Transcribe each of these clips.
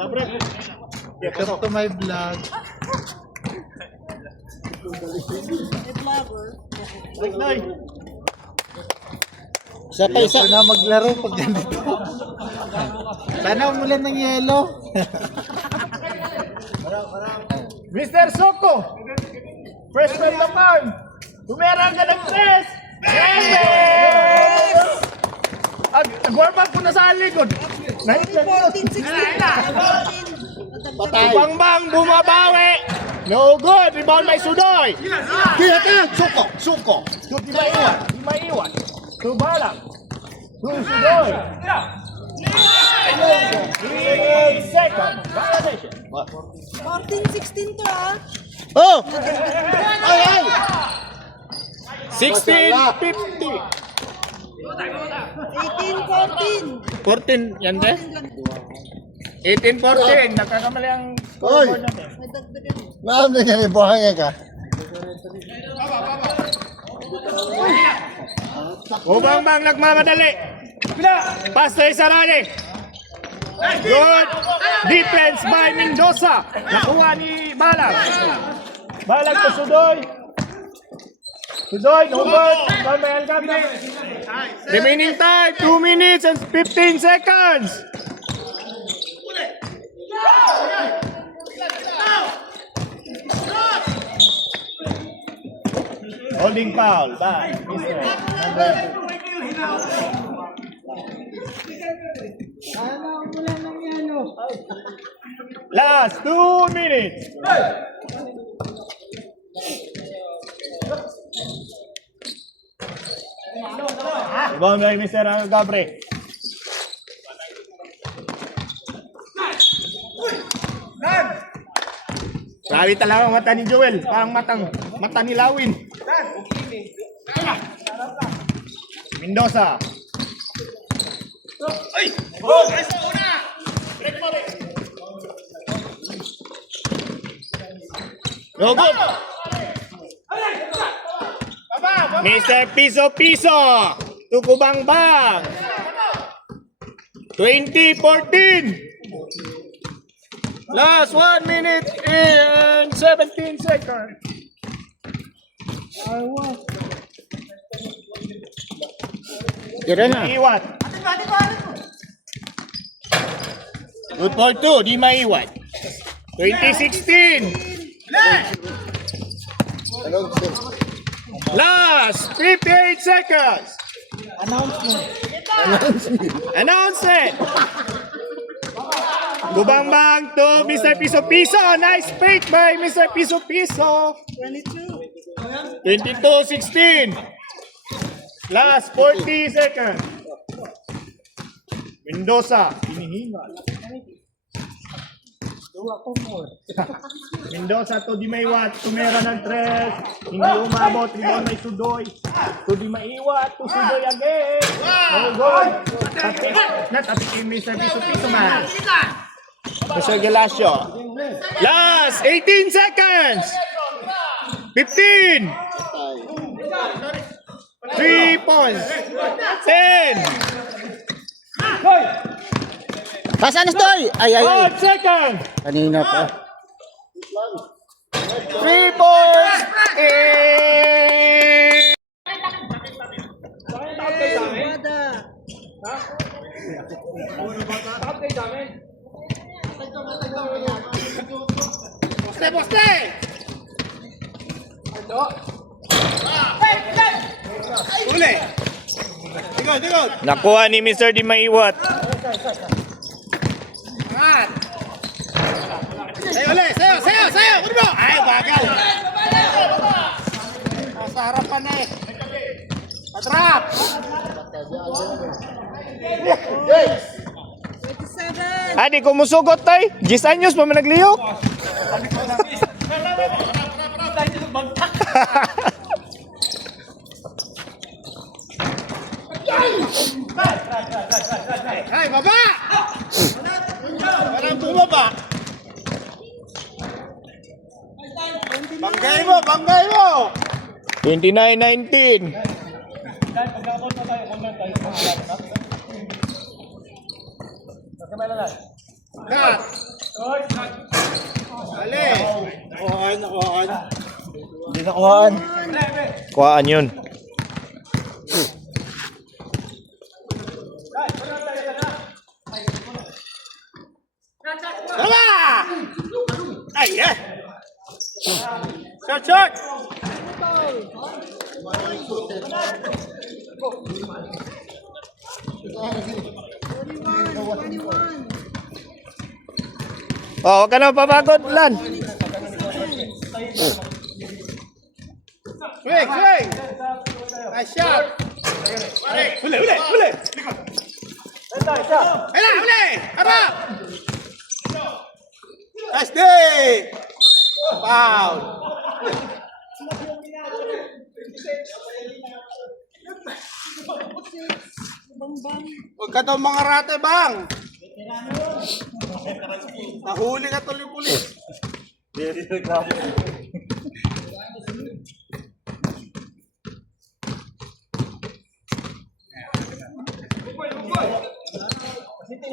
Welcome to my vlog. Isa na maglaro pag ganito. Sana umulan ng yelo. Mr. Soko! Freshman Lapan! Tumerang ka ng 3! Yes! Nag-warm up ko na sa likod. 14-16. Bangbang bumabawi! No good! Rebound by Sudoy! Kaya suko. Di maiwan. Tubalang. Sudoy. 3 seconds. Violation. 14-16 to ah. Oh! Ay! 16-50. 18-14. 14, yan de? 18-14. Nagkakamali ang scoreboard natin. May dagdagan. Ma'am, nangyari ka. Bang nagmamadali. Pass to Isarani. Good defense by Mendoza. Nakuha ni Balag. Balag to Sudoy. Sudoy, no good. Remaining time, 2 minutes and 15 seconds. Holding foul by Mr. Number 2. Last 2 minutes. Rebound by Mr. Gabre. Grabe talaga ang mata ni Joel. Parang mata ni Lawin. Mendoza. No good. Mr. Piso. Tukubangbang. 20-14. Last 1 minute and 17 seconds. Tira na. Iwat. Good for 2. Di maiwat. 2016. Last 58 seconds. Announcement. Gubangbang to Mr. Piso. Nice fake by Mr. Piso. 22-16. Last 40 seconds. Mendoza. Hinihingal. Mendoza to di maiwat. Tumera ng 3. Hindi umabot. Rebound may Sudoy. To di maiwat. To Sudoy again. No goal. Natapik Mr. Piso man. Mr. Galasio. Last 18 seconds. 15. 3 points. 10. Pasan na stoy! Ay. 5 seconds. Kanina pa. 3 points. Poste. Uli. Tigod. Nakuha ni Mr. Di Maiwat. Sayo. Ano ba? Ay, bagal. Sa harapan na eh. Patrap. 27. Adi, kumusugot tayo. 10 anyos pa managliyok. Ay, baba! Parang bumaba. Banggay mo! 29-19. Cut! Ali. Nakuhaan. Hindi nakuhaan. Kuhaan yun. Tama! Ay, eh. Shot, shot! Oh, huwag ka na papagod, Lan. Swing, swing! Nice shot! Huli, huli, huli! Huli, huli! Harap! Nice day! Foul! Huwag ka daw mga rate, bang! Nahuli ka tuloy pulis.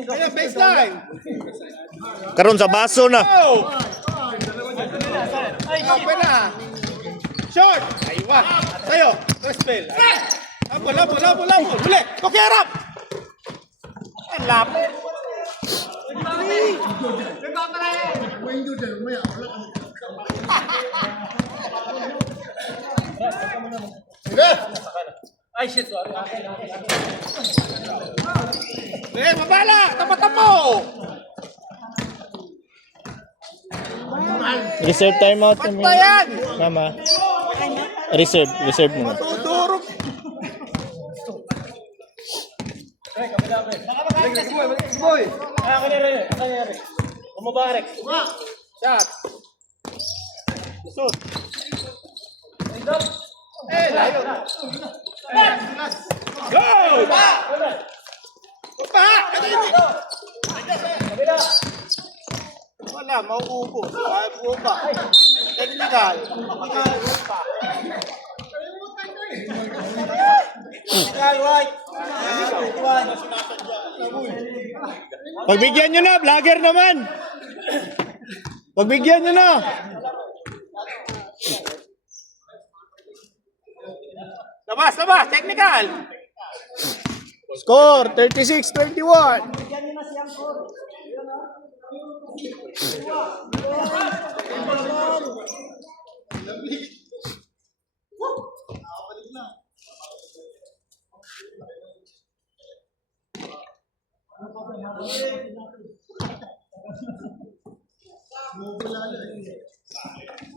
Ayan, baseline. Karon sa baso na. Oh! Okay na. Short. Aywa. Sa'yo. First bell. Labol, labol, labol, labol. Huli. Kokirap. Ang lapit. Eh, mabala! Tapatan mo! Reserve timeout. Basta yan! Mama. Reserve mo. Tuturo! Boy! Shot! Shoot! Eh, layo! Go! Pa! Wala, mauubo. Ay, buba. Technical. Technical, white. Pagbigyan nyo na, vlogger naman. Pagbigyan nyo na. Labas, labas. Technical. Score, 36-21.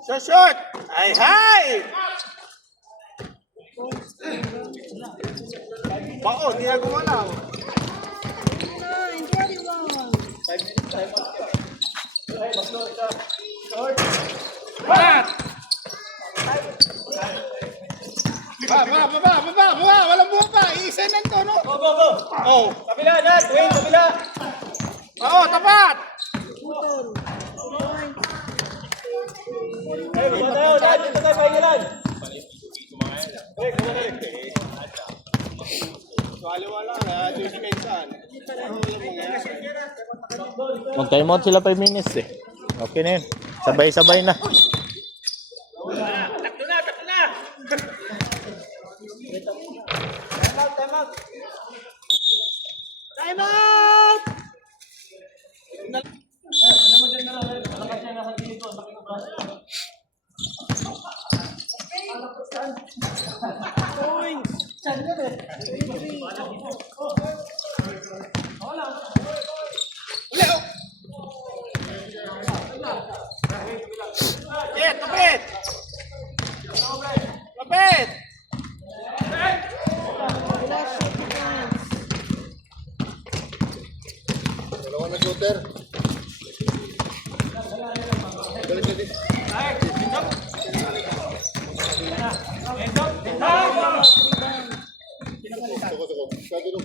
Shot, shot. Ay, hi. Bako, di na gumalaw. Balat! Baba! Walang buha pa! Iisa na ito, no? Go! Oh! Kabila na, Dwayne, kabila. Oo, tapat! Dito tayo pahingalan. Wala, defensan. Mag-timeout sila 5 minutes eh. Okay na yun. Sabay-sabay na. Takto na. Time out! Kapit! Kapit!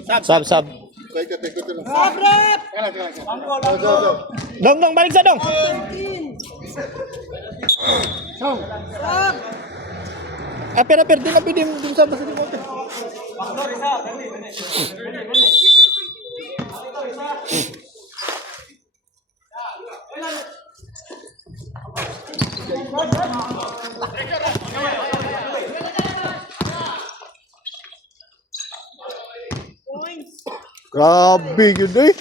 Sab. Sabrap! Dong, balik sa dong. 13. Sab! Aper, din na pidim sa basa di mo. Points. Grabe yun eh.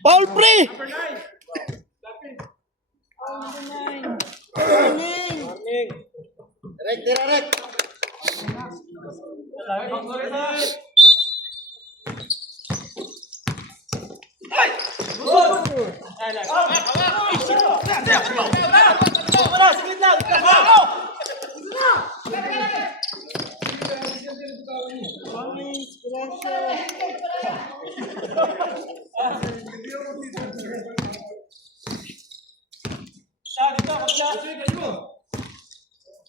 Foul free! Nine. Nine. Points. Gracias.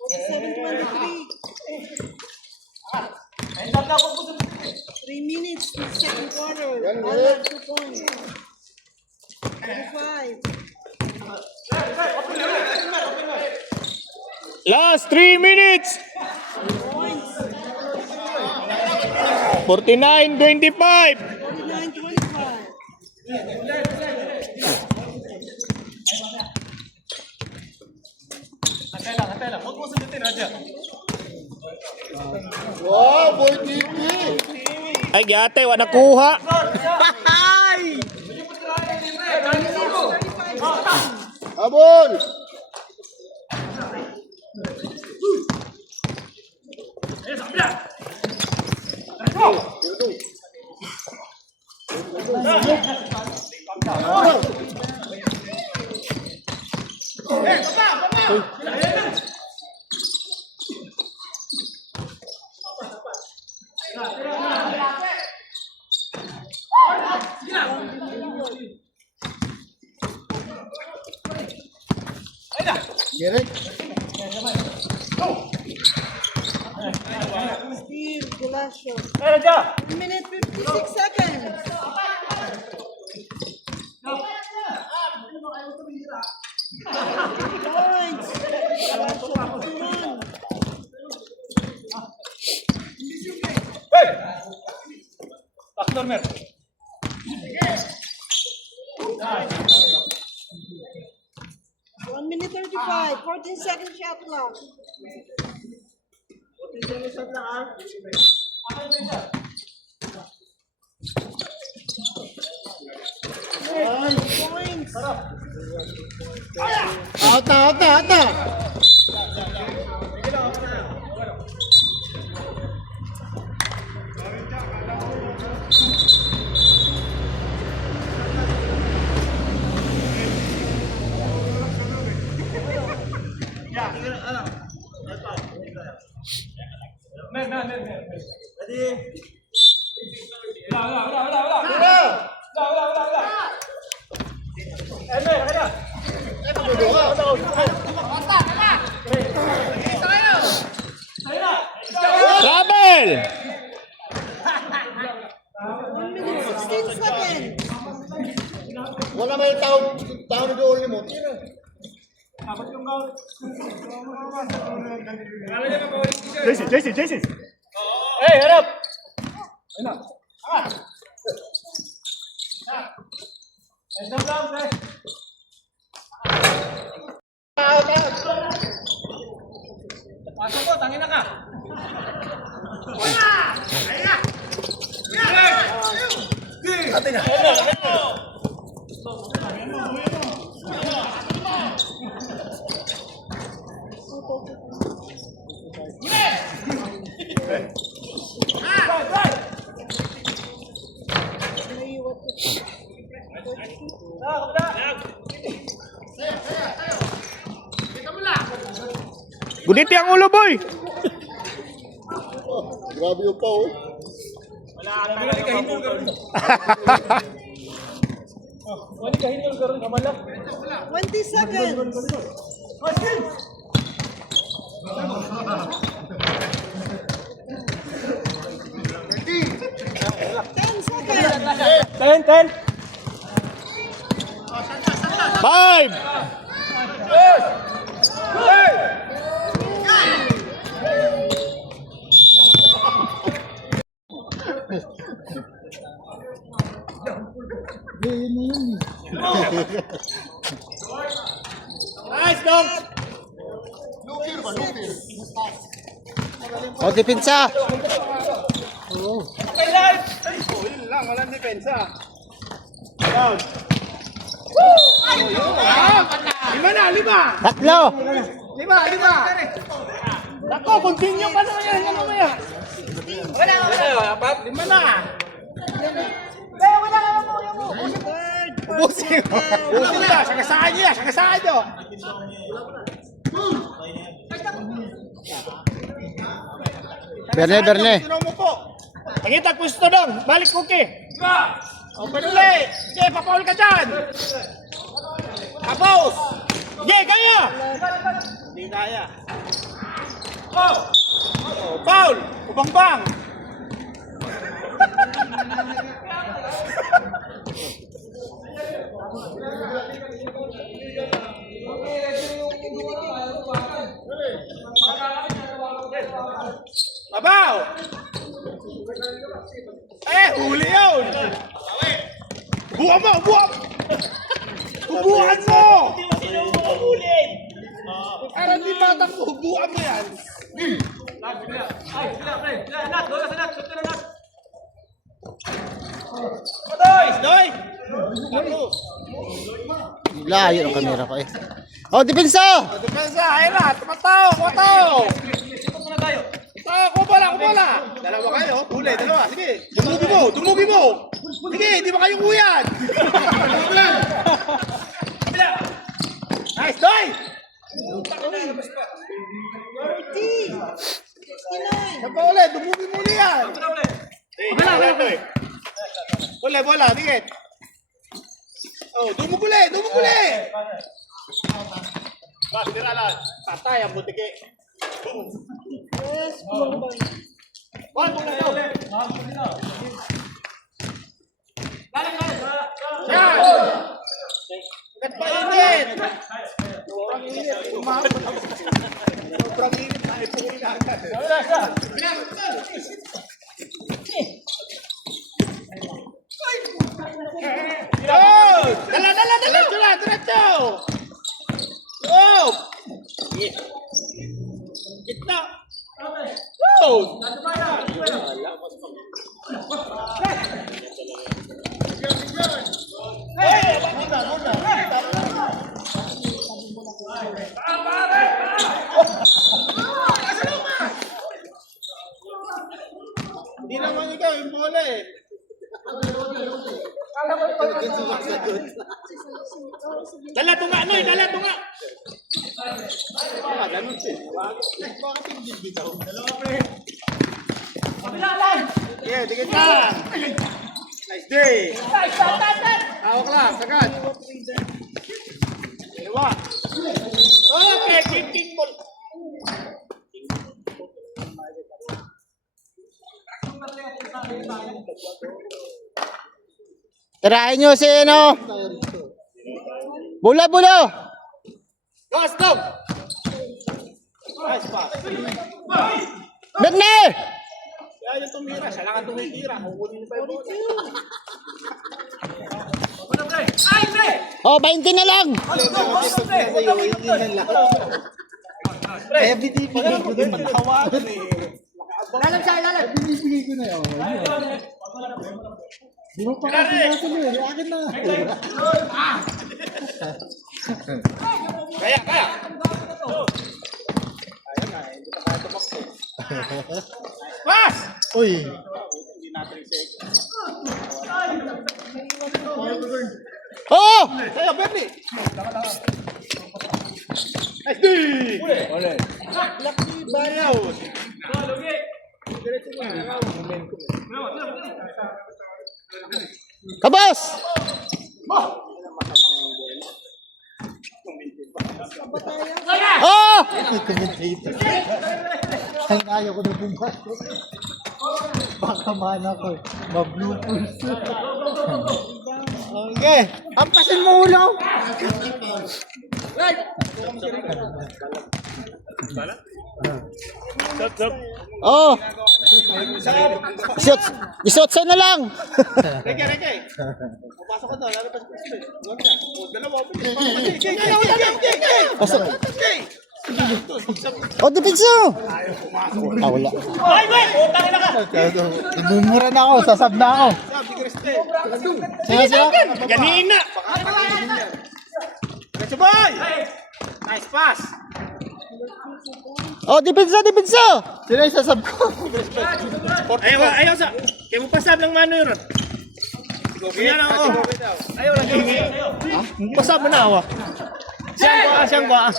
47-23. 3 minutes to the second quarter. All 2 points. 35. Last 3 minutes! Points. 49-25! 49-25. Wow, boy TV! Ay, gate, wala nakuha. Abol! Gerek. Steve Galasio. 1 minute 56 seconds. Points. Galasio 51. One minute 35, 14-second shot clock. Points. Out na, out na, out na! Trouble! 1 minute 16 seconds. Wala may tao nag-uuli mo. Jason. Hey, harap! Guditi ang ulo, boy! Grabe yung pa, oh. 20 seconds. 10 seconds. 10. 5! Nice, dog! O, depensa. Okay lang! Yun lang, walang depensa. Down. Lima na, lima! Tatlo. Lima! Ako, continue pa naman yan, ano mo yan? Wala, lima na! Ubusin na, sagasaan niya, sagasaan niyo! Berne. Sino mo po? Pangitag pwesto dong, balik cookie! Open ulit! Sige, papaul ka dyan! Tapos! Sige, kaya! Hindi kaya. Oh, foul! Ubang-bang! Babaw! Huli yun! Buwan mo! Bubuan mo! Para di matakbo, bubuan mo yan! Doy! Layo ng kamera ko eh. O, depensa. Depensa, ayun na! Tumataw! Kumataw! Kumala! Dalawa kayo, huli, dalawa. Sige, dumugi mo! Sige, di ba kayo kuyan? Nice, Doy! 69. Sapa ulit, dumugi mo ulit yan! Bola, dikit! Oh, dumug ulit! Bas, tiralan! Tatay, ang butiki! Yes, Bombay. Wala mo na daw! Yan! Ba't pa init? Sobrang init. Sobrang init. Ay, puhin na agad. Dala! Diretso! Oh! Gitna! Oh! Hindi naman ikaw yung bola eh. Dala tunga! Ganun siya. Bakit hindi bitaw? Dalawa pre. Yeah, dikit ka. Nice day. Hawak lang, sagad. Dalawa. Okay, kick ball. Tirahin nyo si ano. Bula. Go, stop. Nice pass. Berne. Kaya yung tumira, siya lang ang tumitira. Kukunin pa yung bola. O, 20 na lang. Everyday pinag ko din maghawakan eh. Lalam siya, lalam. Binibigay ko na yun. Di mo pa kasi natuloy. Akin na. Kaya. Ayun na, hindi pa kaya tumakbo. Pass! Uy. Hindi natin i-check. Oh! Sa'yo, Bernie! Nice D! Lucky Bayaw! Kabos! Oh! Commentator. Ay, ayaw ko na bumbat ko. Baka mana ko. Mabloopers. Okay! Ampasin mo ulo! Oh! Isotso na lang. Reke. Papasok ka doon. Lalo pa si Crispin. Huwag ka. Dalawa. Okay. Pasok. Okay. Oh, depensa. Ah, wala. Inumura na ako, sasab na ako. Sabi Crispin. Siya. Ganina. Let's boy. Nice pass. Oh, depensa. Sino yung sasab ko? Ayaw sa. Kaya mo pasab ng mano yun. Yan ako. Ayaw lang. Pasab mo na ako. Siyang kwa.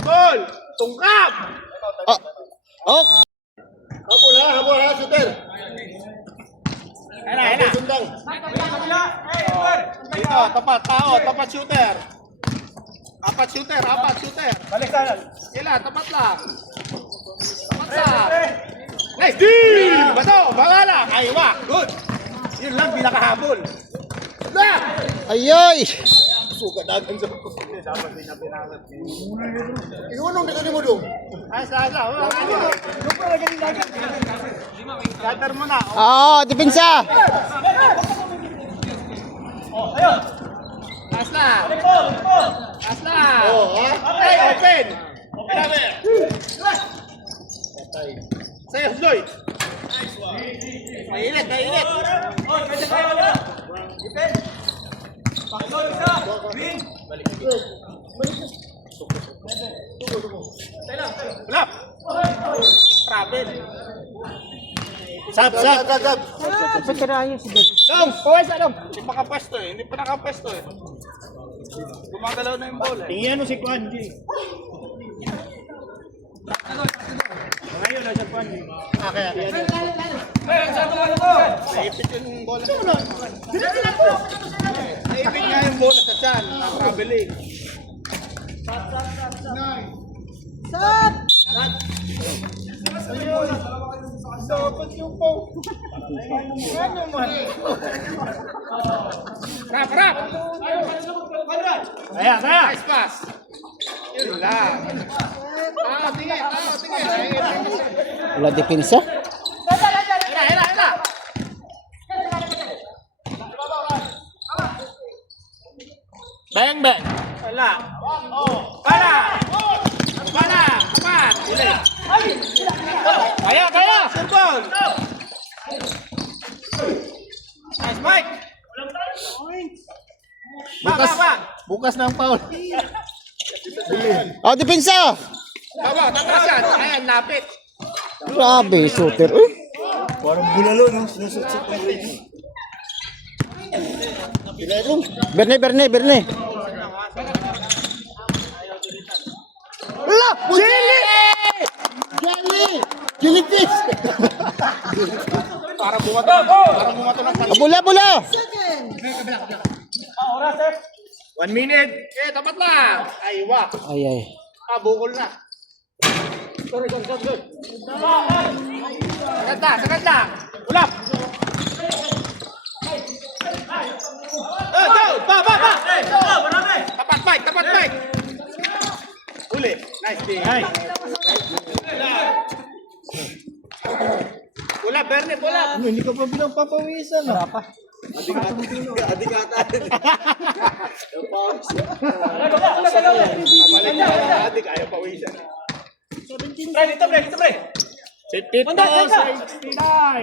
Goal. Tungkap. Oh. Habol ha, shooter. Ayun. Sundang. Dito, tapat shooter. Apat shooter. Balik sana. Sila, tapat lang. Nice deal! Bato, bangala. Aywa, good. Yun lang, pinakahabol. Ayoy. Sugadagan sa Inunong na mo dong. Ay, sasa. Cutter mo na. Oh, depensa. Asla. Okay, open. Sa'yo, Floyd. Mainit. Ulap. Travel. Sab. Dong, pawis na dong. Hindi pa nakapwesto eh. Gumagalaw na yung bola eh. Tingnan mo si Kwanji. Ngayon, nasa Kwanji. Naipit yung bola. Naipit nga yung bola sa tiyan. Traveling. Dapat yung po. Ano man? Rap! Kaya. Nice pass. Yun lang. Tingin. Wala depensa. Hila. Bang. Wala. Bala. Apat. Uli. Kaya. Sirbol. Nice, Mike. Bukas na ang foul. Oh, depensa. Baba, tatras yan. Ayan, lapit. Grabe, shooter. Uy. Parang bulalo, no? Sinusot-sot ng rin. Berne. La! Jellyfish! Para bumato ng pansin. Bula! Second. 1 minute. Tapat lang. Aywa. Ay. Bukol na. Sagad na. Ulap. Down. Ba. Tapat Mike. Uli. Nice day. Ulap, Berne, ulap. Hindi ka pa bilang papawisan. Wala pa. Adik, ayaw pawisan. Pre. Sitito sa 69.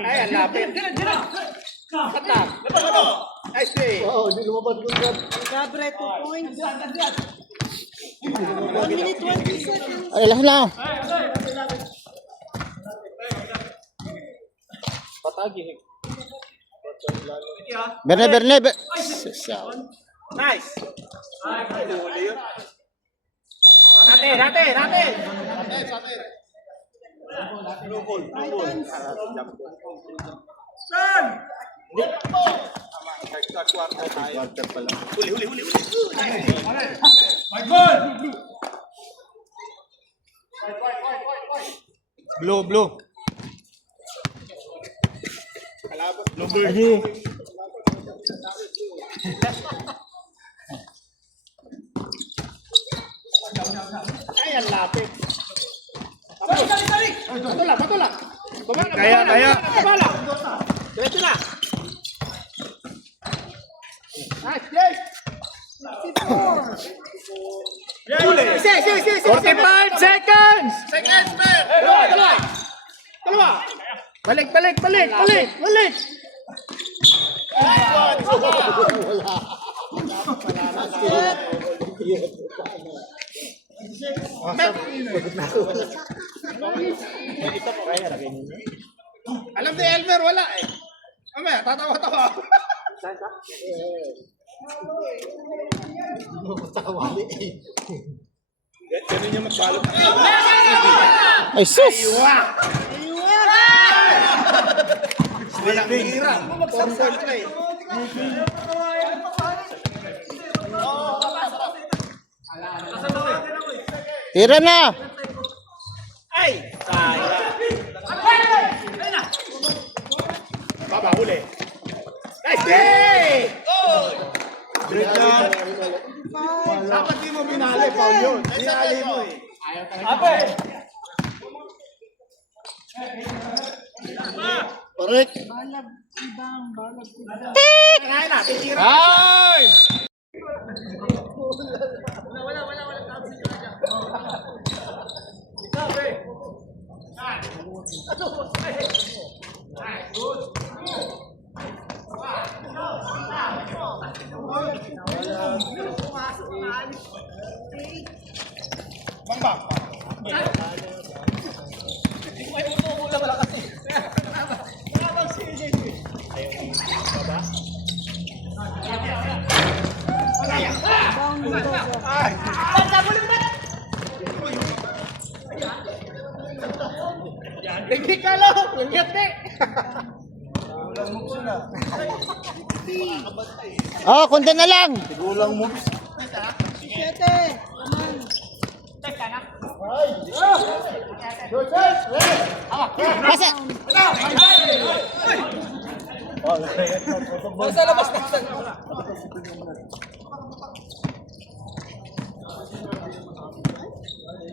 Ayan, lapit. Tatak. Nice day. Hindi lumabas ko nga. Gabre, 2 points. 1 minute, 20 seconds. Ay, lang. Berne. Nice. Huli yun. Natin. Huli. Blue. Aji. Ayan, lapit. Kaya. Diretso na. Nice, Jay. 64. Huli. 45 seconds! Seconds, man. Dalawa. Balik! Alam ni Elmer, wala eh. Mamaya, tatawa-tawa. Ganun yung magbalot. Ay, sus! Walang hira. Forward play. Tira na! Ay! Sayang. Baba, huli. Nice day! Great job. Dapat di mo binali, Paul yun. Binali mo eh. Correct. Balag ibang, balag ibang. Kaya na, titira. Time! Bang. Ibang dito. Hindi ka lang. Yate. Oh, kunti na lang! 7. Aman. Pasa!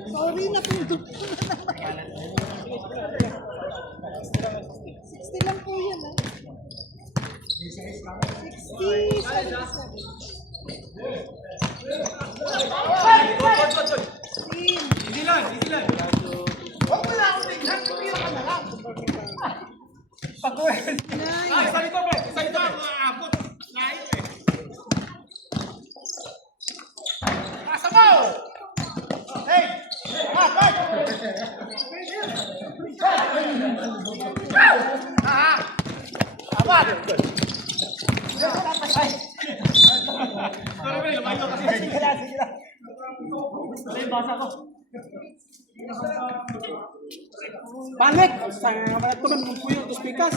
Sorry, napindot ko na naman. 60 lang po yan, ah. 60, 77. Huwag mo na ako tingnan. Tumira ka na lang. Pag-uwi. Sa likod, pre. Sa likod. Aabot. Layo eh. Nasa mo! Hey! Ah, hey! Abat! Sorry, pre. Lumayo kasi. Sige lang. Sige basa ko. Balik! Sa balat ko man mong puyo, dos pikas.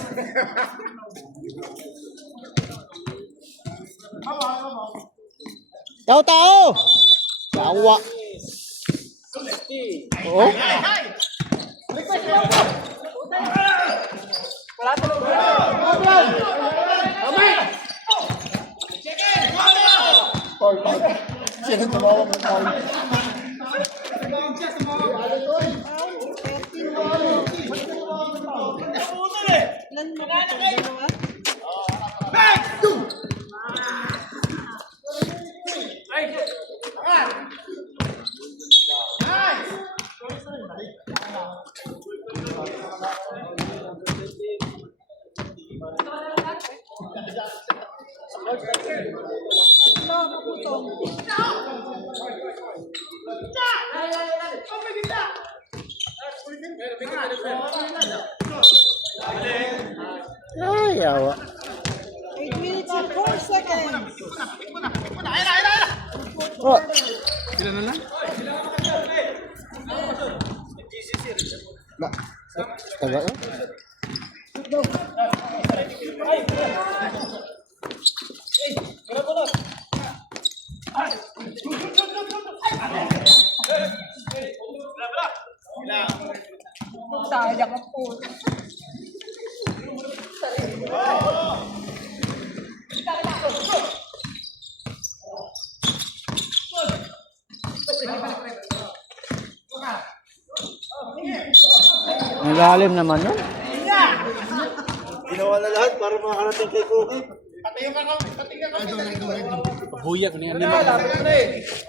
Tao! Sawa! Oo? Sino tumawa mo Paul? 13 mo. Ilan mo ba ito? Dalawa? Tatlo, kaputong. Ay, awa. 8 minutes and 4 seconds. Oh, taga oh. Magdaya ka po. Ang lalim naman yun. Ginawa na lahat para makarating kay Cookie. Buyak niya. Minutes,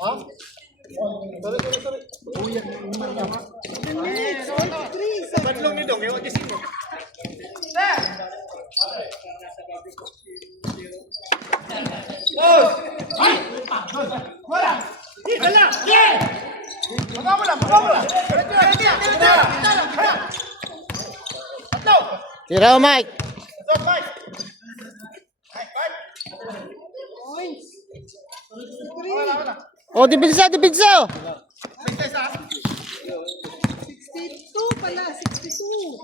43 seconds. Batlong ni Dong, ewan niya sino. Tira, Mike. Points. 63. Oh, dipinsa, dipinsa. 62 pala, 62.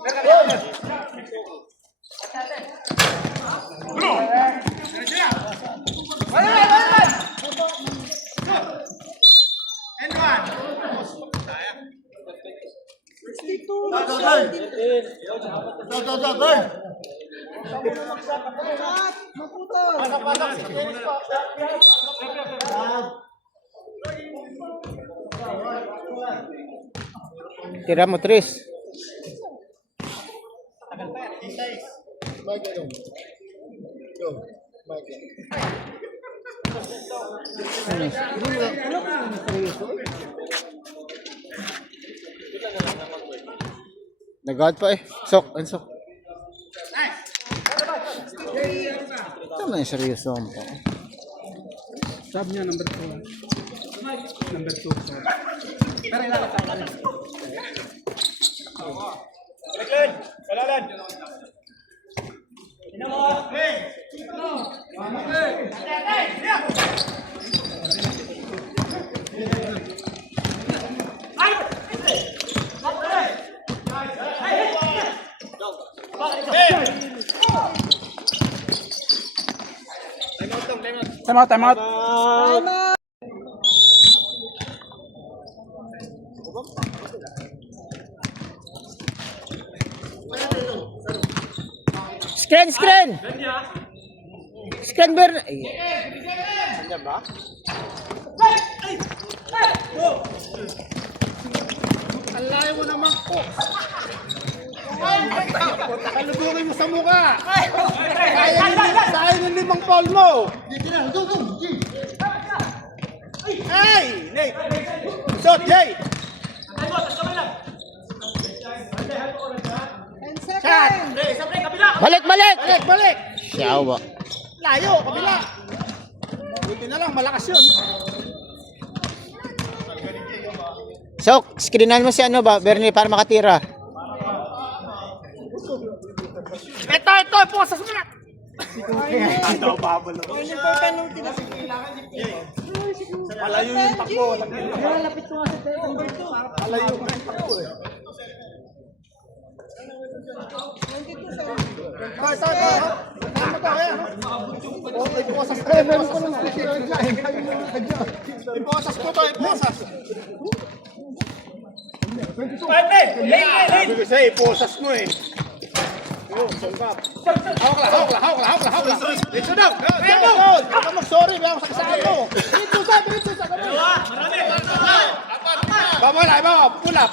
And one. 62. Cut. Maputol. Tira mo, Tris. Nag-out pa eh. Sok, ansok. Ito na yung seryoso mo. Sabi niya, number 2. Number 2. Pero ilalap tayo. Balik, kalalan. Time out. Screen, screen! Screen, Bern. Alayo mo naman po. Kalubungin mo sa mukha. Sayang yung limang ball mo. Hey! Nate! Shot, Jay! 10 seconds. Shot! Balik, balik! Balik! Siyaw ba? Layo, kabila! Buti na lang, malakas yun. Sok, screenan mo si ano ba, Bernie, para makatira. Ito, posas mo na! Ang important nung Malayo yung takbo. Lapit ko nga sa number 2. Malayo yung takbo eh. 22 seconds. Ito. Tama to, kaya. Okay, posas ko. Iposas ko to, iposas. Sabi ko sa'yo, iposas mo eh. Hawak lang. Dito daw. Huwag ka mag-sorry. Huwag ka sakasaan mo. Dito sa. Bawa. Pull up.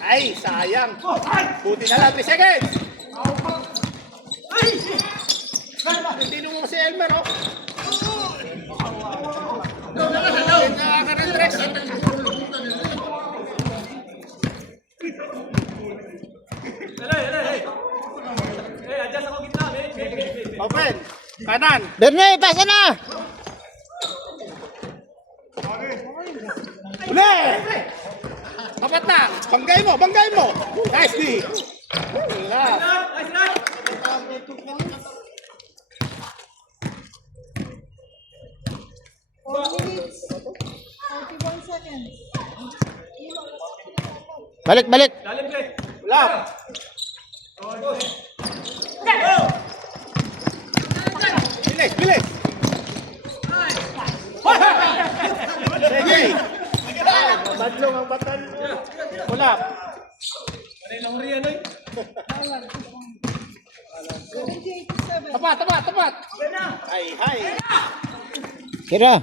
Ay, sayang. Buti na lang. 3 seconds. Hindi mo si Elmer, oh. Nakaka-redress. Open. Kanan. Bernie, pasa na! Uli! Kapat na. Banggay mo. Nice D. Wala. 4 minutes. 41 seconds. Balik, balik! Wala. Bilis. Sige. Badlong ang batan mo. Wala. 78 to 7. Tapat. Ay. Tira!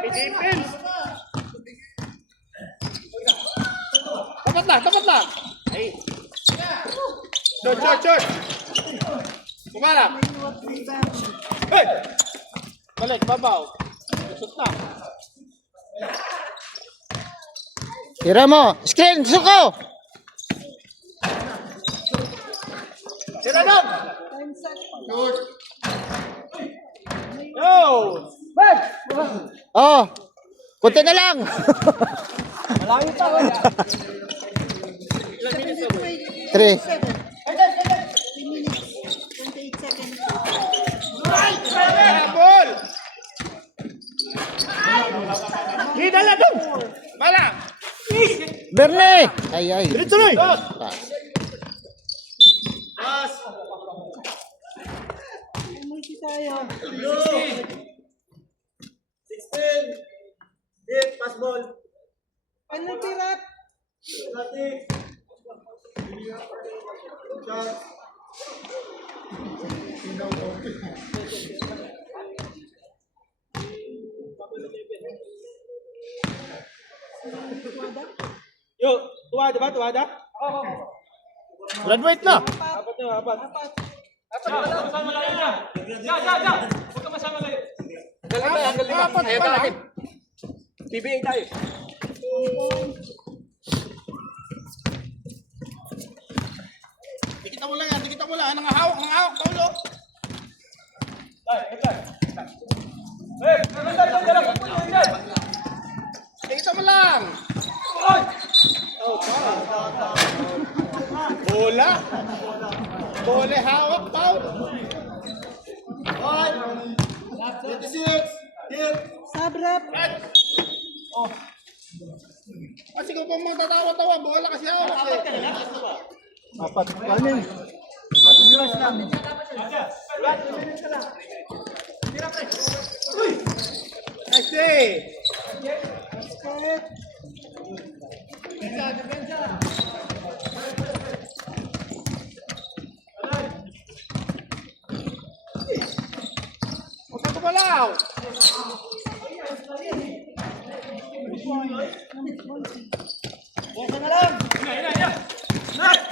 Defense. Tapat lang. Ay. Short. Kumarap. Hey! Balik, babaw. Shoot na. Tira mo. Screen, suko. Sira lang. 10 seconds. Yo! Oh. Kunti na lang. Ilang minutes na ba? 3. 3 minutes. 28 seconds. Ball! Dala dong! Bala! Bernie. Ay. Tuloy! Pass! Multi tayo. Ano tirat? Yo, tuwada ba? Tuwada? Graduate na! Apat na, apat. Apat pala. PBA tayo. Dikita mo lang yan, dikita mo lang. Nangahawak, Paulo. Dikita mo lang. Bola. Bola hawak, Paul. 26. Sabrap. Kasi kung magtatawa-tawa, bola kasi hawak eh. Apat. Kanin. Nice day. Huwag ka kumalaw.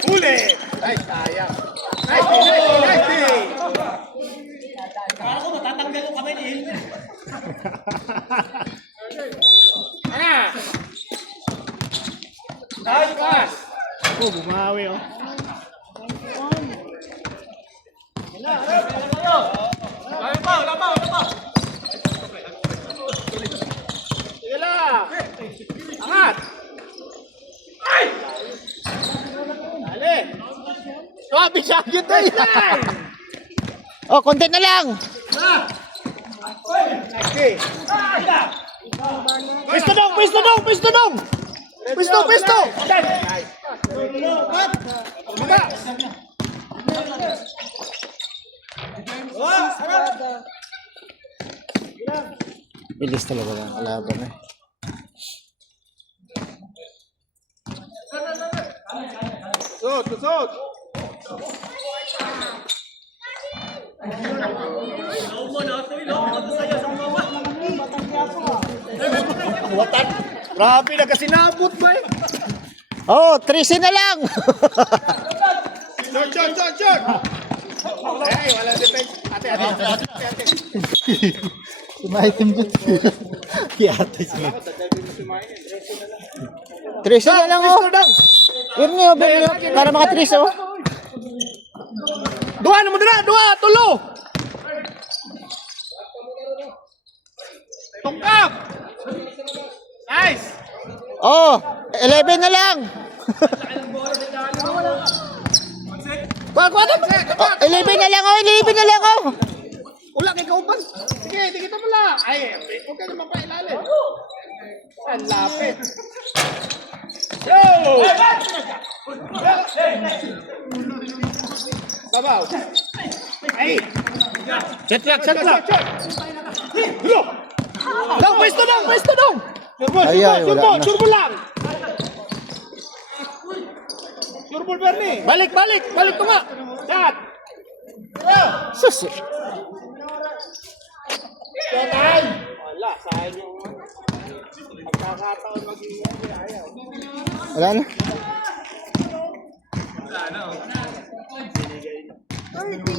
Huli! Nice, sayang. Nice day. Ano? Nice pass. Oh, bumawi oh. Sige lang. Angat. Dali. Sabi siya dito. Oh, konti na lang. Nice day. Pwesto dong! Pwesto dong! Pwesto dong! Pwesto! Pwesto! Nice. Baba. Bilis talaga ng kalaban eh. Tusod. Grabe na kasi naabot ba eh! Oh, 13 na lang. Short. Ay, wala defense. Ate. Sumaitim dyan. Yata siya. 13 na lang oh. Bernie, para maka 3 oh. Dua na mo dira! Dua! Tulo! Tungkap. Nice. Oh, 11 na lang. Kuha! Oh, 11 na lang oh, 11 na lang oh. Wala kay kauban! Sige, dikita mo lang. Ay, huwag ka naman pailalim. Ang lapit. Yo! Babaw. Ay! Set lock! Gulo! Dong! Pwesto dong! Pwesto dong! Ay, wala na. Sure lang. Sure ball, Bernie. Balik! Balik ko nga! Shot. Sus. Shot. Wala, sayang yung pagkakataon maging ayaw. Wala na. 30.